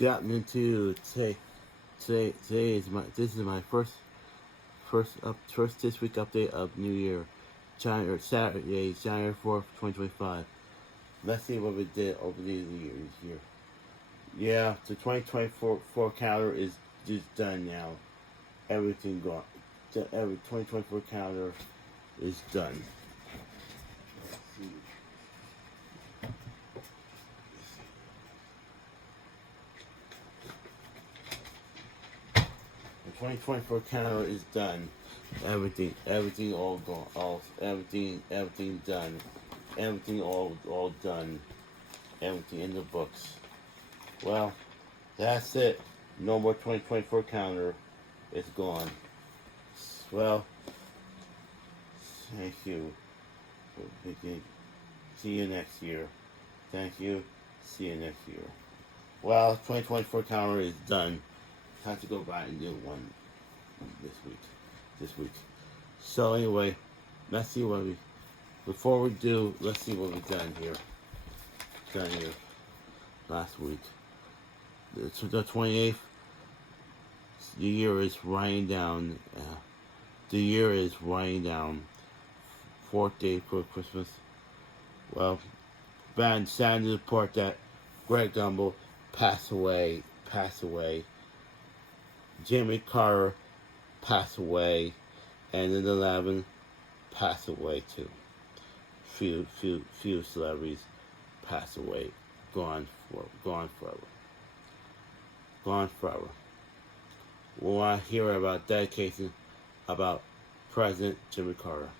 gotten into today is my first this week update of New Year, January Saturday, January 4th, 2025. Let's see what we did over these years here. Yeah, the 2024 calendar is just done now. Everything gone. Every 2024 calendar is done. Let's see. The 2024 calendar is done. Everything all gone. Everything done. Everything all done. Everything in the books. Well, that's it. No more 2024 calendar. It's gone. Well, thank you. See you next year. Thank you. See you next year. Well, 2024 calendar is done. Time to go buy a new one this week. So anyway, let's see what we. Before we do, let's see what we've done here. Last week. The 28th. The year is winding down. The year is winding down. 4th day for Christmas. Well, bad sad to report that Greg Gumbel passed away. Jimmy Carter passed away, and Linda Lavin passed away too. Few celebrities passed away, gone forever. We want to hear about dedication about President Jimmy Carter.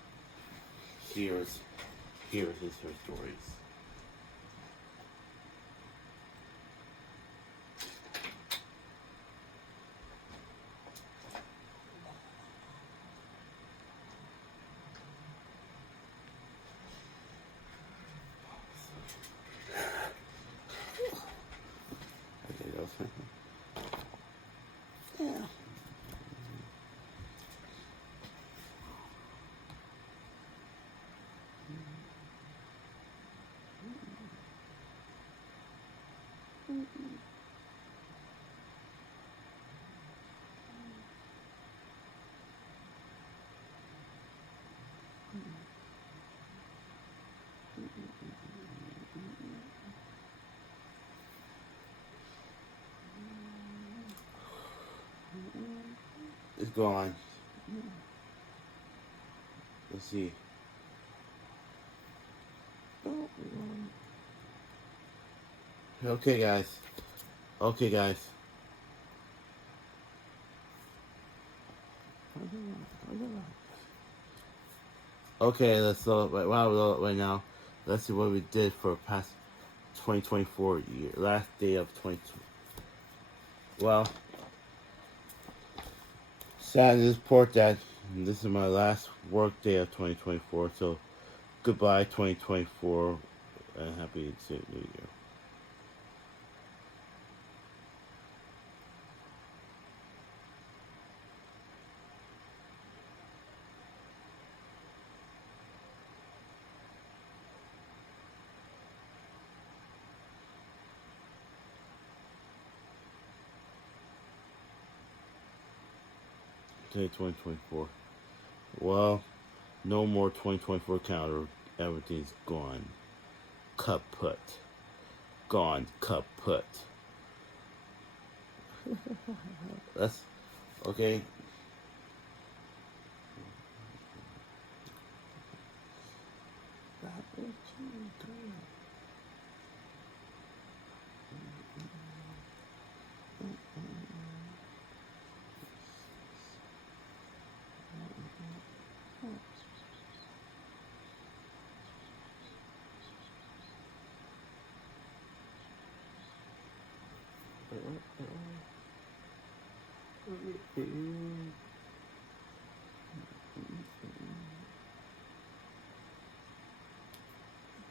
Here's her stories. Yeah. It's gone. Let's see. Okay, guys. Okay, let's look right now. Let's see what we did for past 2024 year, last day of 2020. Well, sad to report that this is my last work day of 2024. So, goodbye 2024, and happy New Year. Okay, 2024. Well, no more 2024 calendar. Everything's gone. Kaput. Gone. Kaput. That's okay.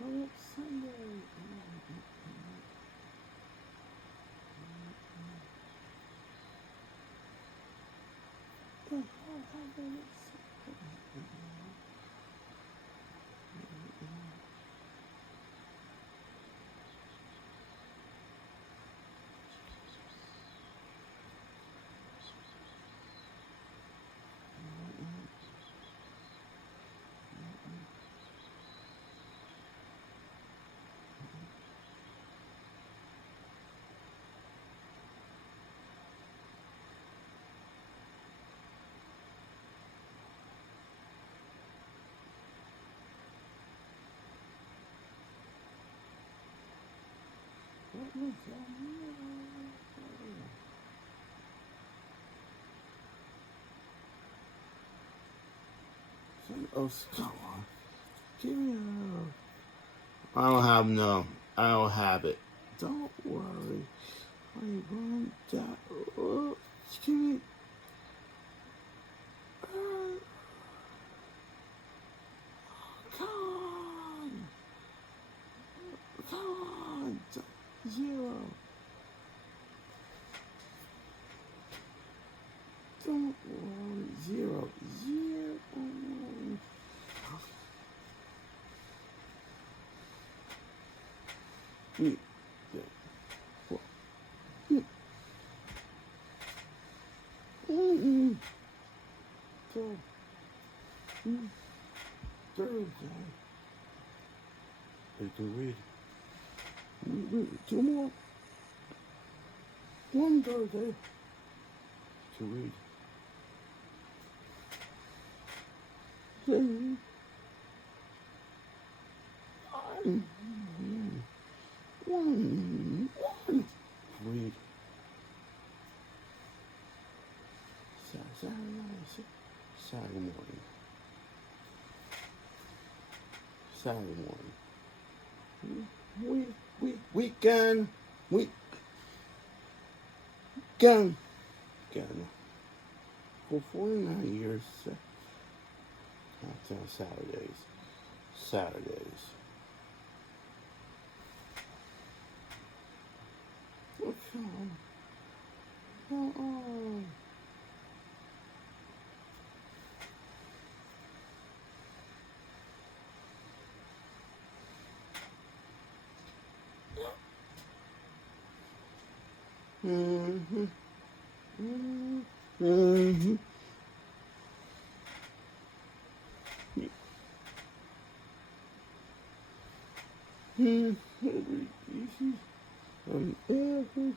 Oh, it's Sunday. Oh, come on. Give me a... I don't have it. Don't worry. I want that. Oh, give me... Come on. Come on. 0. Don't worry. 0. 0. Thursday. I can read. Two more. One Thursday. To read. One. Read. Saturday morning. Weekend. For 49 years. That's on Saturdays. Oh, come on. Mm-hmm.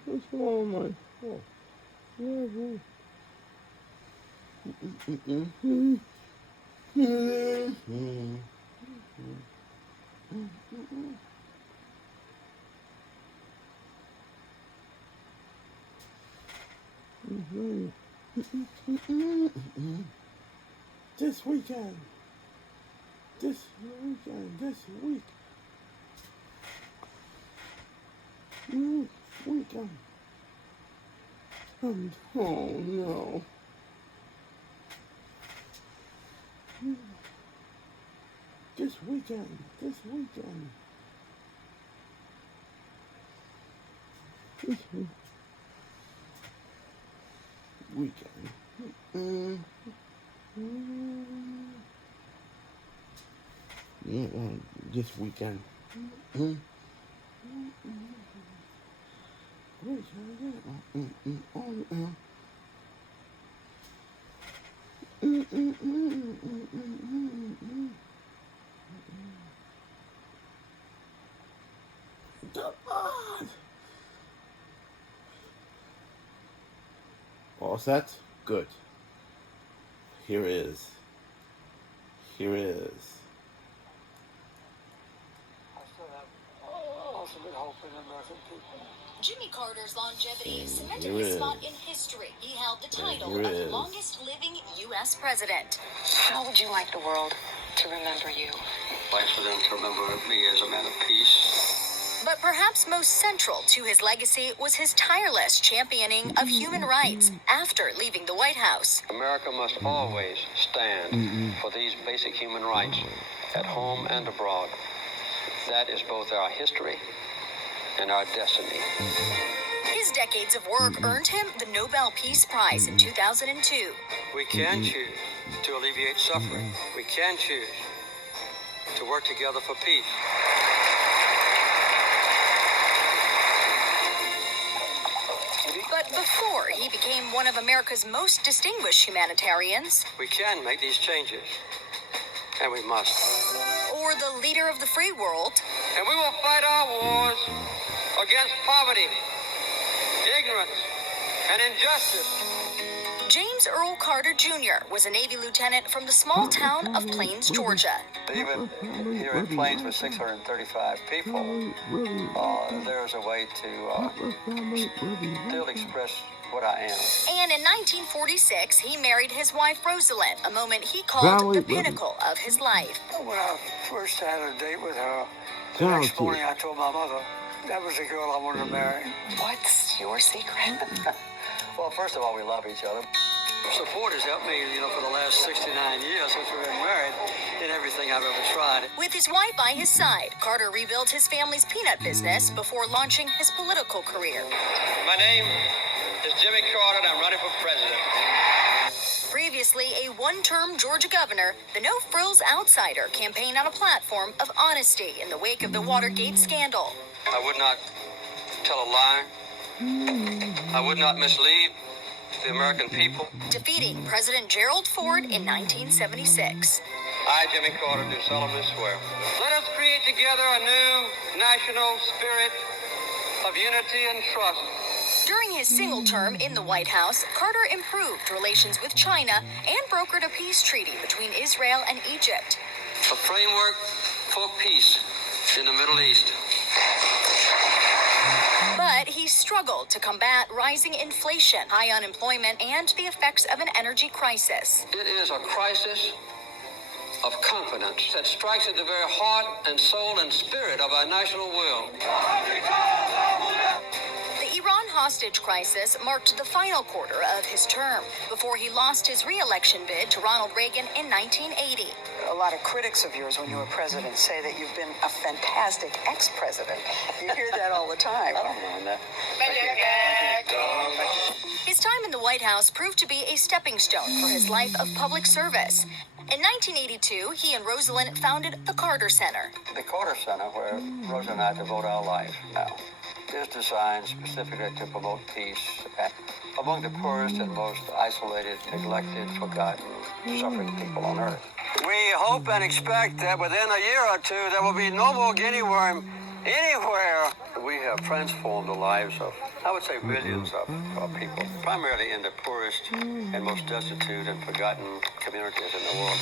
What's wrong with my fault? This week. Weekend. Oh no. This weekend. Yeah, this weekend. All set? Good. Here is. Jimmy Carter's longevity cemented his spot in history. He held the title of longest living U.S. president. How would you like the world to remember you? I'd like for them to remember me as a man of peace. But perhaps most central to his legacy was his tireless championing of human rights after leaving the White House. America must always stand for these basic human rights at home and abroad. That is both our history and our destiny. His decades of work earned him the Nobel Peace Prize in 2002. We can choose to alleviate suffering. We can choose to work together for peace. But before he became one of America's most distinguished humanitarians, We can make these changes, and we must. or the leader of the free world, And we will fight our wars against poverty, ignorance, and injustice. James Earl Carter Jr. was a Navy lieutenant from the small town of Plains, Georgia. Even here in Plains with 635 people, there's a way to still express what I am. And in 1946, he married his wife Rosalind, a moment he called the pinnacle of his life. When I first had a date with her, the next morning I told my mother that was the girl I wanted to marry. What's your secret? Well, first of all, we love each other. Support has helped me, for the last 69 years since we've been married in everything I've ever tried. With his wife by his side, Carter rebuilt his family's peanut business before launching his political career. My name is Jimmy Carter, and I'm running for president. Previously a one-term Georgia governor, the No Frills Outsider campaigned on a platform of honesty in the wake of the Watergate scandal. I would not tell a lie. I would not mislead the American people. Defeating President Gerald Ford in 1976. I, Jimmy Carter, do solemnly swear. Let us create together a new national spirit of unity and trust. During his single term in the White House, Carter improved relations with China and brokered a peace treaty between Israel and Egypt. A framework for peace in the Middle East. But he struggled to combat rising inflation, high unemployment, and the effects of an energy crisis. It is a crisis of confidence that strikes at the very heart and soul and spirit of our national will. The Iran hostage crisis marked the final quarter of his term before he lost his re-election bid to Ronald Reagan in 1980. A lot of critics of yours when you were president say that you've been a fantastic ex-president. You hear that all the time. I don't mind that. His time in the White House proved to be a stepping stone for his life of public service. In 1982, he and Rosalind founded the Carter Center. The Carter Center, where Rosa and I devote our life now, is designed specifically to promote peace among the poorest and most isolated, neglected, forgotten, suffering people on earth. We hope and expect that within a year or two, there will be no more guinea worm anywhere. We have transformed the lives of, I would say, millions of people, primarily in the poorest and most destitute and forgotten communities in the world.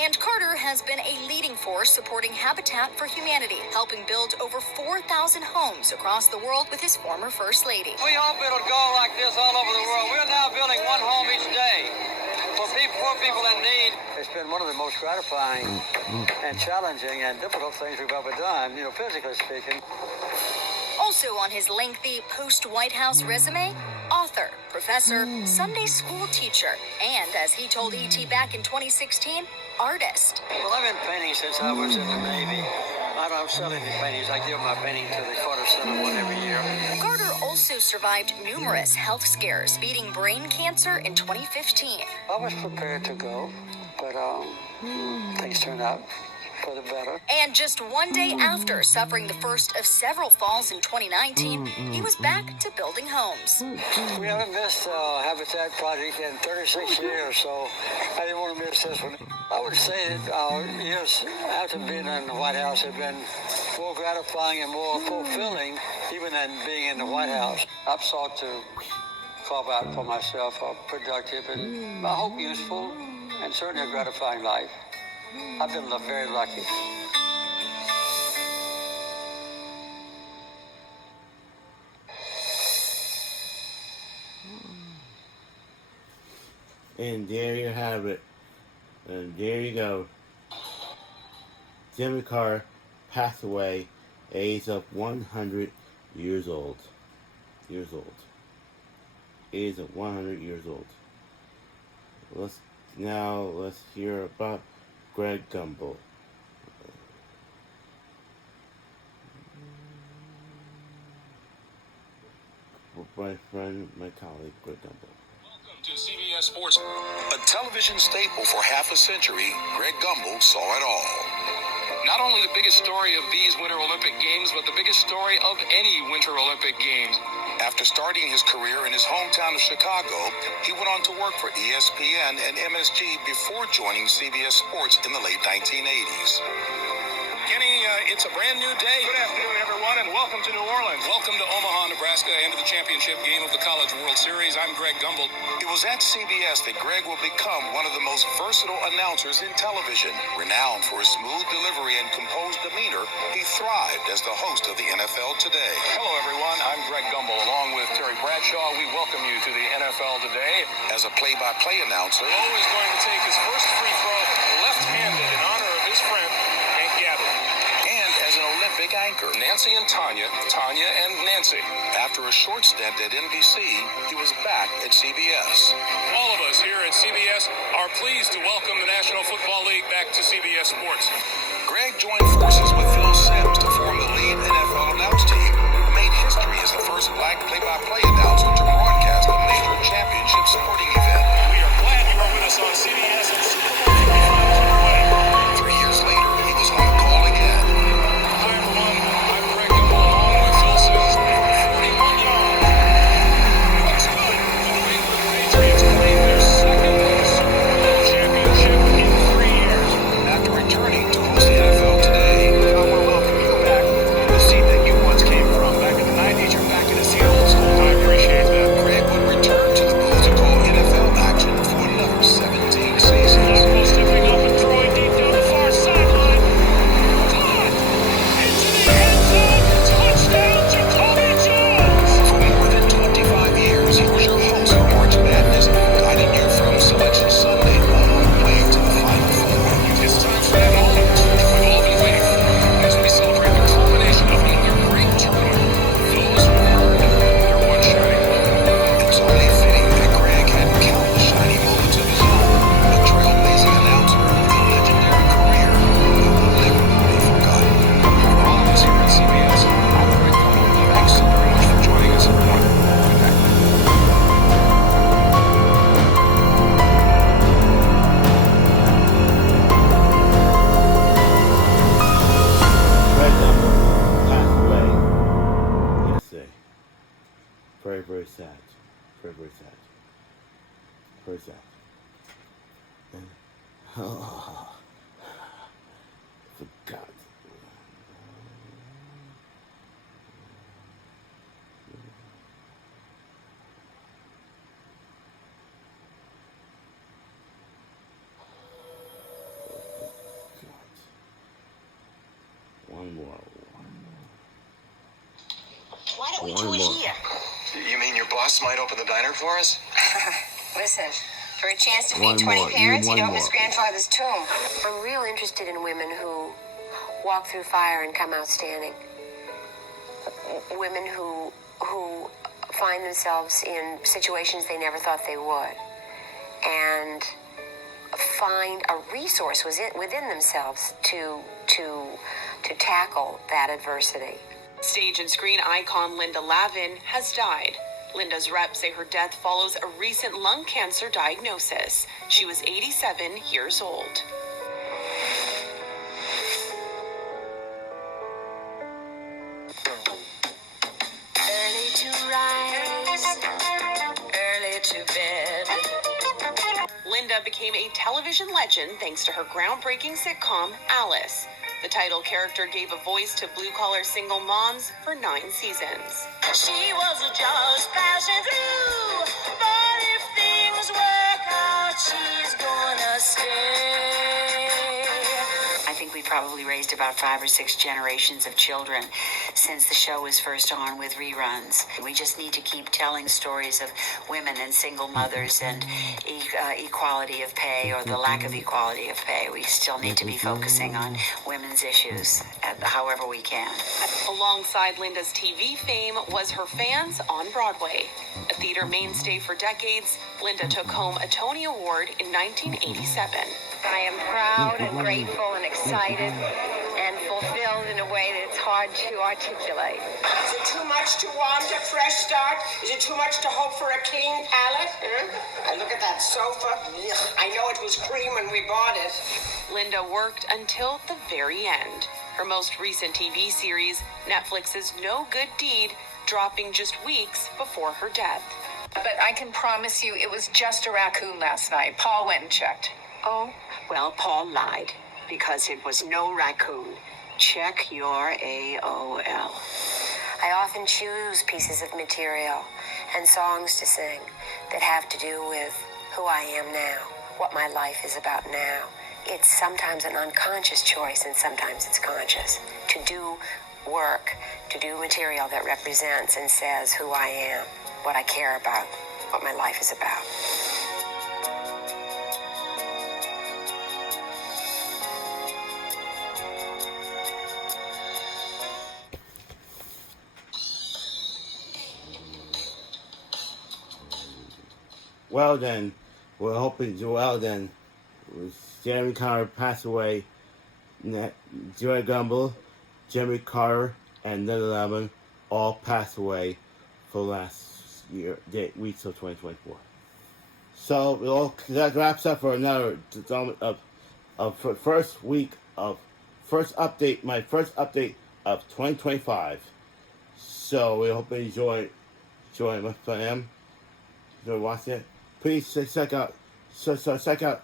And Carter has been a leading force supporting Habitat for Humanity, helping build over 4,000 homes across the world with his former First Lady. We hope it'll go like this all over the world. We're now building one home each day for poor people in need. It's been one of the most gratifying and challenging and difficult things we've ever done, physically speaking. Also on his lengthy post-White House resume, author, professor, Sunday school teacher, and, as he told E.T. back in 2016, artist. Well, I've been painting since I was in the Navy. I don't sell any paintings. I give my painting to the Carter Center one every year. Carter also survived numerous health scares, beating brain cancer in 2015. I was prepared to go, but things turned out for the better. And just one day after suffering the first of several falls in 2019, he was back to building homes. We haven't missed a Habitat project in 36 years, so I didn't want to miss this one. I would say that our years after being in the White House have been more gratifying and more fulfilling even than being in the White House. I've sought to carve out for myself a productive and, I hope, useful and certainly a gratifying life. I've been very lucky. And there you have it. And there you go. Jimmy Carter passed away, age of 100 years old. Age of 100 years old. Let's hear about Greg Gumbel. My friend, my colleague, Greg Gumbel. Welcome to CBS Sports. A television staple for half a century, Greg Gumbel saw it all. Not only the biggest story of these Winter Olympic Games, but the biggest story of any Winter Olympic Games. After starting his career in his hometown of Chicago, he went on to work for ESPN and MSG before joining CBS Sports in the late 1980s. Kenny, it's a brand new day. Good afternoon, everyone, and welcome welcome to New Orleans. Welcome to Omaha, Nebraska, and to the championship game of the College World Series. I'm Greg Gumbel. It was at CBS that Greg will become one of the most versatile announcers in television. Renowned for his smooth delivery and composed demeanor, he thrived as the host of the NFL Today. Hello, everyone. I'm Greg Gumbel. Along with Terry Bradshaw, we welcome you to the NFL Today. As a play-by-play announcer, always going to take his first free throw left-handed in honor of his friend, Hank Gabbard. And as an Olympic anchor, Nancy and Tanya and Nancy. After a short stint at NBC, he was back at CBS. All of us here at CBS are pleased to welcome the National Football League back to CBS Sports. Greg joined forces with Phil Simms to form the lead NFL announce team, who made history as the first black play-by-play announcer to broadcast a major championship sporting event. We are glad you are with us on CBS and Super Bowl 55 is underway. 3 years later, he was on the call again. Hi, everyone. I'm Greg Gumbel, along with Phil Simms from 41 yards. Looks good. The New England Patriots claim their second Super Bowl championship in 3 years. After returning to host the NFL Today, I want to welcome you back to the seat that you once came from. Back in the 90s, you're back in the seat old school. I appreciate that. Greg would return to the booth to call NFL action for another 17 seasons. Almost stepping up and throwing deep down the far sideline. Caught! Into the end zone! Touchdown, Jacoby Jones! For more than 25 years, he was your host for March Madness, guiding you from Selection Sunday all the way to the Final Four. It's time for that moment we've all been waiting for as we celebrate the culmination of another great tournament. Those who earned their one shining moment. It's only fitting that Greg had countless shining moments of his own, a trailblazing announcer with a legendary career that will never be forgotten. For all of us here at CBS, I'm Greg Gumbel. Thanks so very much for joining us, everyone. Good night. Greg Gumbel passed away yesterday. Very, very sad. Very, very sad. Very sad. And, forgot. One more. Why don't we One do it more. here? You mean your boss might open the diner for us? Listen, for a chance to One feed 20 more. parents, One you'd open more. his grandfather's tomb. I'm real interested in women who walk through fire and come out standing. Women who find themselves in situations they never thought they would, and find a resource within themselves to tackle that adversity. Stage and screen icon Linda Lavin has died. Linda's rep say her death follows a recent lung cancer diagnosis. She was 87 years old. Early to rise, early to bed. Linda became a television legend thanks to her groundbreaking sitcom, Alice. The title character gave a voice to blue-collar single moms for 9 seasons. She was just passing through, but if things work out, she's gonna stay. I think we probably raised about 5 or 6 generations of children since the show was first on with reruns. We just need to keep telling stories of women and single mothers and equality of pay or the lack of equality of pay. We still need to be focusing on women's issues however we can. Alongside Linda's TV fame was her fans on Broadway. A theater mainstay for decades, Linda took home a Tony Award in 1987. I am proud and grateful and excited and fulfilled in a way that's hard to articulate. Is it too much to want a fresh start? Is it too much to hope for a clean palette? I look at that sofa. I know it was cream when we bought it. Linda worked until the very end. Her most recent TV series, Netflix's No Good Deed, dropping just weeks before her death. But I can promise you it was just a raccoon last night. Paul went and checked. Oh, well, Paul lied because it was no raccoon. Check your AOL. I often choose pieces of material and songs to sing that have to do with who I am now, what my life is about now. It's sometimes an unconscious choice and sometimes it's conscious. To do work, to do material that represents and says who I am, what I care about, what my life is about. Well then, we're hoping Jeremy Carter passed away. Jerry Gumbel, Jimmy Carter, and Linda Lavin all passed away for last weeks of 2024. So that wraps up for another first update of 2025. So we hope you enjoy my fam. Enjoy watching it. Please check out Instagram.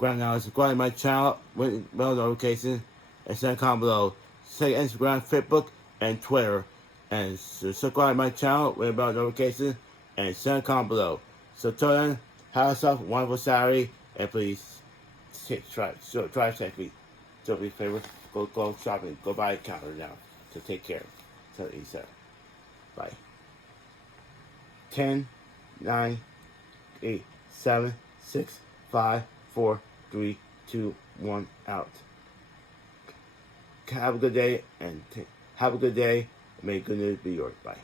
Now subscribe to my channel with bell notifications and send a comment below. Check Instagram, Facebook, and Twitter. And subscribe to my channel with bell notifications and send a comment below. So till then, have yourself a wonderful Saturday, and please try safely. Do me a favor, go shopping, go buy a counter now. So take care. So he said, bye. 10, 9, 8, 7, 6, 5, 4, 3, 2, 1, out. Have a good day, and may good news be yours. Bye.